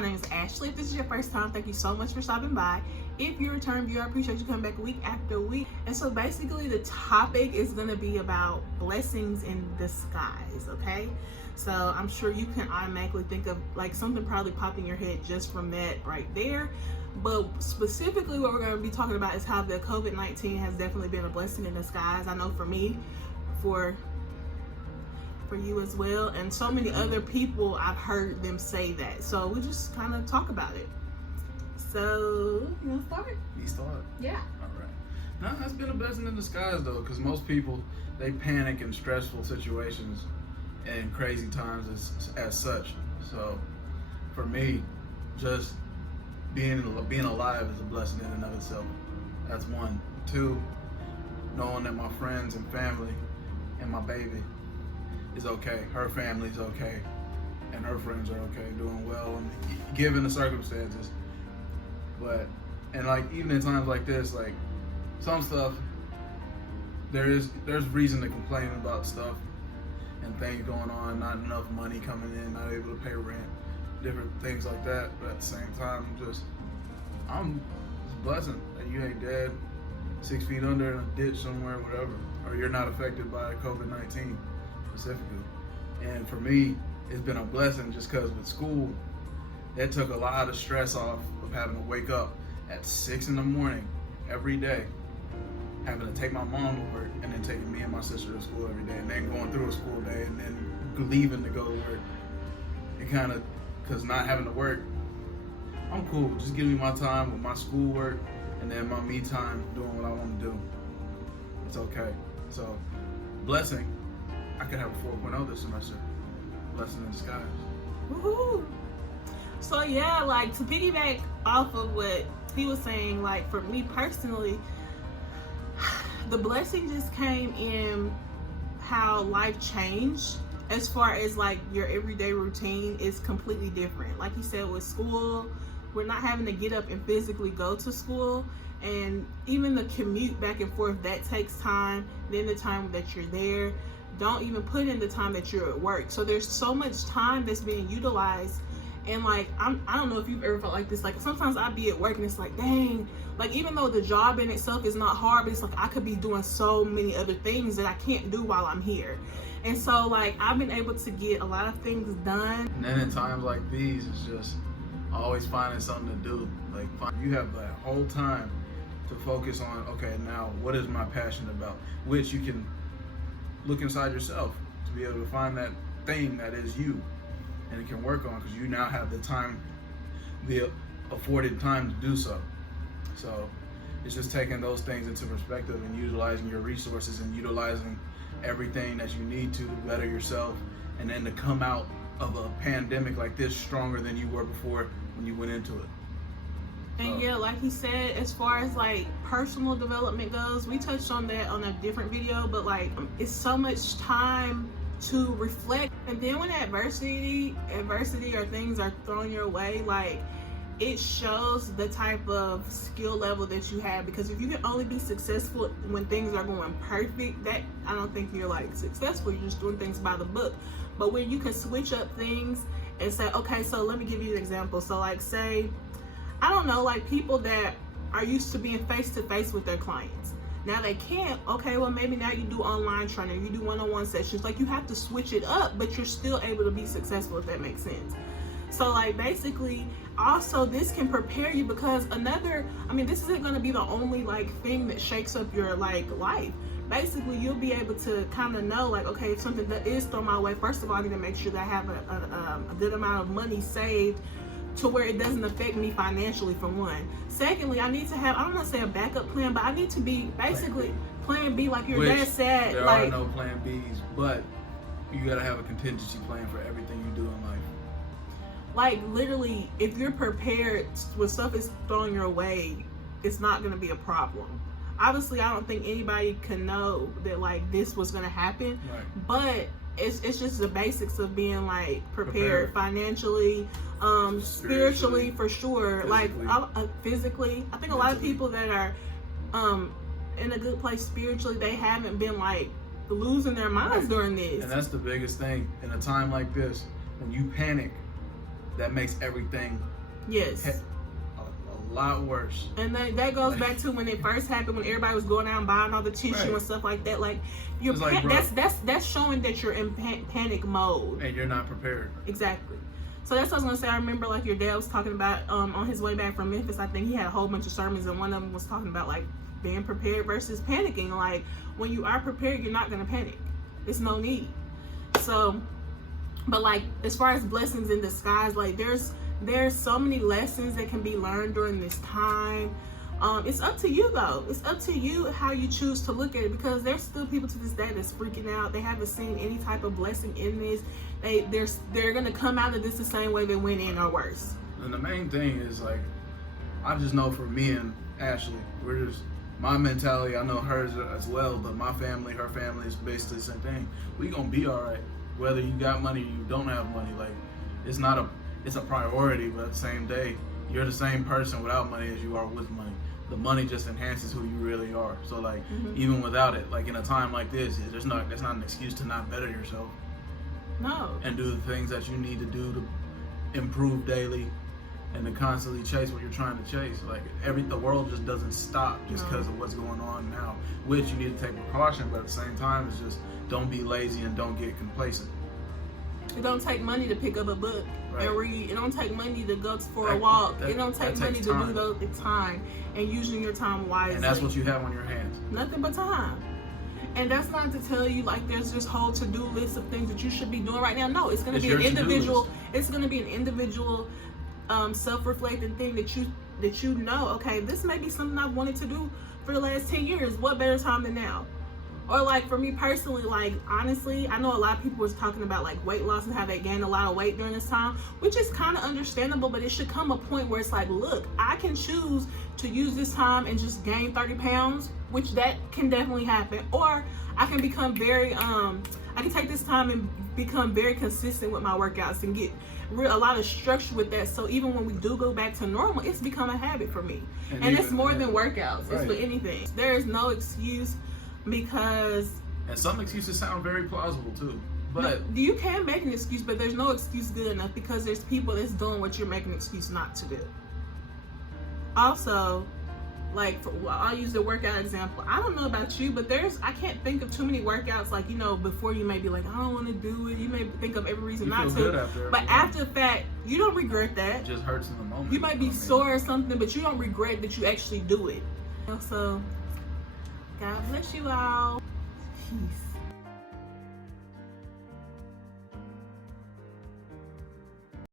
my name is Ashley. If this is your first time, thank you so much for stopping by. If you're a return viewer, I appreciate you coming back week after week. And so basically the topic is going to be about blessings in disguise, okay? So I'm sure you can automatically think of like something probably popped in your head just from that right there. But specifically what we're going to be talking about is how the COVID-19 has definitely been a blessing in disguise. I know for me, for you as well, and so many other people, I've heard them say that. So we'll just kind of talk about it. So, you want to start? You start? Yeah. All right. No, that's been a blessing in disguise though, because most people, they panic in stressful situations and crazy times as such. So for me, just being alive is a blessing in and of itself. That's one. Two, knowing that my friends and family and my baby is okay, her family's okay, and her friends are okay, doing well, and given the circumstances. But, and like even in times like this, like some stuff, there's reason to complain about stuff and things going on, not enough money coming in, not able to pay rent, different things like that. But at the same time, it's a blessing that you ain't dead, 6 feet under in a ditch somewhere, whatever, or you're not affected by COVID-19 specifically. And for me, it's been a blessing just because with school, that took a lot of stress off of having to wake up at 6 in the morning every day, having to take my mom to work, and then taking me and my sister to school every day, and then going through a school day, and then leaving to go to work. It kind of, because not having to work, I'm cool. Just give me my time with my schoolwork, and then my me time doing what I want to do. It's okay. So, blessing. I could have a 4.0 this semester. Blessing in disguise. Woohoo! So yeah, like to piggyback off of what he was saying, like for me personally, the blessing just came in how life changed as far as like your everyday routine is completely different. Like you said, with school, we're not having to get up and physically go to school, and even the commute back and forth, that takes time. Then the time that you're there, don't even put in the time that you're at work. So there's so much time that's being utilized. And like, I don't know if you've ever felt like this, like sometimes I'd be at work and it's like, dang, like even though the job in itself is not hard, but it's like I could be doing so many other things that I can't do while I'm here. And so like, I've been able to get a lot of things done. And then in times like these, it's just always finding something to do. Like you have that whole time to focus on, okay, now what is my passion about? Which you can look inside yourself to be able to find that thing that is you. And it can work on, because you now have the time, the afforded time to do so. So it's just taking those things into perspective and utilizing your resources and utilizing everything that you need to better yourself, and then to come out of a pandemic like this stronger than you were before when you went into it. And yeah, like he said, as far as like personal development goes, we touched on that on a different video, but like it's so much time to reflect. And then when adversity or things are thrown your way, like it shows the type of skill level that you have. Because if you can only be successful when things are going perfect, that I don't think you're like successful. You're just doing things by the book. But when you can switch up things and say, okay, so let me give you an example. So like say, I don't know, like people that are used to being face to face with their clients. Now they can't, okay, well maybe now you do online training, you do one-on-one sessions. Like you have to switch it up, but you're still able to be successful, if that makes sense. So like basically, also this can prepare you, because this isn't gonna be the only like thing that shakes up your like life. Basically, you'll be able to kind of know like, okay, if something that is thrown my way, first of all, I need to make sure that I have a good amount of money saved to where it doesn't affect me financially, for one. Secondly, I need to have, I don't want to say a backup plan, but I need to be basically plan B, like your dad said. There like, are no plan Bs, but you gotta have a contingency plan for everything you do in life. Like literally, if you're prepared when stuff is thrown your way, it's not gonna be a problem. Obviously, I don't think anybody can know that like this was gonna happen, right. But it's just the basics of being like prepared financially, spiritually for sure, physically. Like physically. I think a lot of people that are in a good place spiritually, they haven't been like losing their minds during this. And that's the biggest thing in a time like this, when you panic that makes everything Yes. a lot worse. And that goes back to when it first happened, when everybody was going out and buying all the tissue and stuff like that. Like, you're that's showing that you're in panic mode. And you're not prepared. Exactly. So that's what I was gonna say. I remember like your dad was talking about on his way back from Memphis. I think he had a whole bunch of sermons, and one of them was talking about like being prepared versus panicking. Like, when you are prepared, you're not gonna panic. There's no need. So, but like as far as blessings in disguise, like there's so many lessons that can be learned during this time. It's up to you though. It's up to you how you choose to look at it, because there's still people to this day that's freaking out. They haven't seen any type of blessing in this. They're gonna come out of this the same way they went in or worse. And the main thing is like, I just know for me and Ashley, we're just, my mentality, I know hers as well, but my family, her family is basically the same thing. We gonna be all right, whether you got money or you don't have money. Like, it's a priority, but at the same day, you're the same person without money as you are with money. The money just enhances who you really are. So like, even without it, like in a time like this, that's not an excuse to not better yourself. No. And do the things that you need to do to improve daily, and to constantly chase what you're trying to chase. Like, the world just doesn't stop just because of what's going on now. Which you need to take precaution, but at the same time, it's just don't be lazy and don't get complacent. It don't take money to pick up a book and read. It don't take money to go for a walk. It don't take money to do the time, and using your time wisely. And that's what you have on your hands. Nothing but time. And that's not to tell you like there's this whole to-do list of things that you should be doing right now. No, it's going to be an individual. It's going to be an individual, self-reflecting thing that you know. Okay, this may be something I've wanted to do for the last 10 years. What better time than now? Or like for me personally, like honestly, I know a lot of people was talking about like weight loss and how they gained a lot of weight during this time, which is kind of understandable, but it should come a point where it's like, look, I can choose to use this time and just gain 30 pounds, which that can definitely happen. Or I can become very, I can take this time and become very consistent with my workouts and get a lot of structure with that. So even when we do go back to normal, it's become a habit for me. And it's more than workouts. It's for anything. There is no excuse. Because, and some excuses sound very plausible too, but you can make an excuse, but there's no excuse good enough, because there's people that's doing what you're making an excuse not to do. Also, like I'll use the workout example. I don't know about you, but I can't think of too many workouts like, before you may be like, I don't want to do it. You may think of every reason not to, but after the fact, you don't regret that. It just hurts in the moment. You might be sore or something, but you don't regret that you actually do it. So God bless you all. Peace.